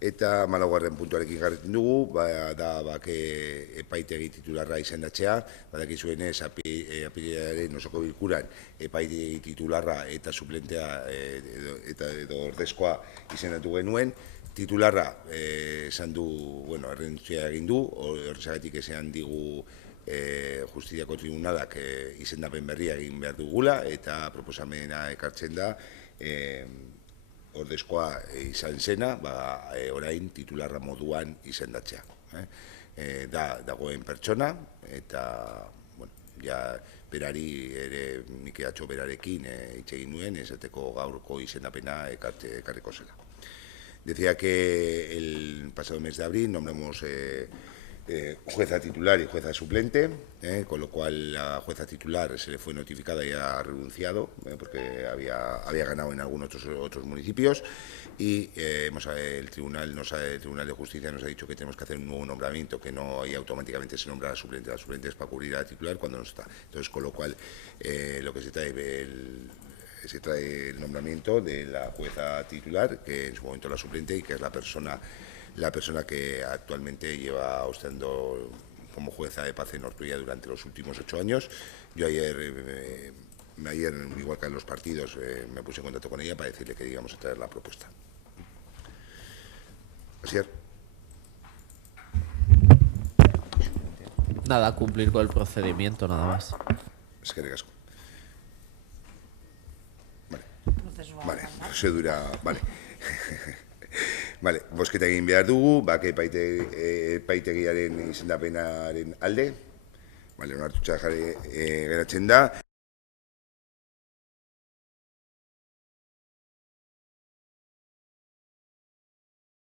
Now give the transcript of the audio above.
Eta malaugarren puntuarekin garretzen dugu, da epaitegi titularra izendatzea, badakizuenez apirilaren osoko bilkuran epaitegi titularra eta suplentea edo ordezkoa izendatu genuen. Titularra esan du, errenuntzia egin du, horrezagatik esan digu Justiziako Tribunalak izendapen berria egin behar dugula, eta proposamena ekartzen da ordezkoa izan zena, orain titularra moduan izendatzea. Dagoen pertsona, eta berari ere nik atzo berarekin hitz egin nuen, esateko gaurko izendapena ekarriko zela. Decía que el pasado mes de abril nombramos jueza titular y jueza suplente, con lo cual la jueza titular se le fue notificada y ha renunciado, porque había ganado en algunos otros municipios, y el Tribunal de Justicia nos ha dicho que tenemos que hacer un nuevo nombramiento, que no ahí automáticamente se nombra a la suplente es para cubrir a la titular cuando no está. Entonces, con lo cual, lo que se trae el nombramiento de la jueza titular, que en su momento la suplente, y que es la persona que actualmente lleva ostentando como jueza de paz en Ortuella durante los últimos 8 años. Yo ayer, igual que en los partidos, me puse en contacto con ella para decirle que íbamos a traer la propuesta. Asier. Nada, cumplir con el procedimiento, nada más. Es que recasco. Vale, procedura, vale. Vale, bosketa egin behar dugu, epaitegiaren izendapenaren alde. Vale, onartutza geratzen da.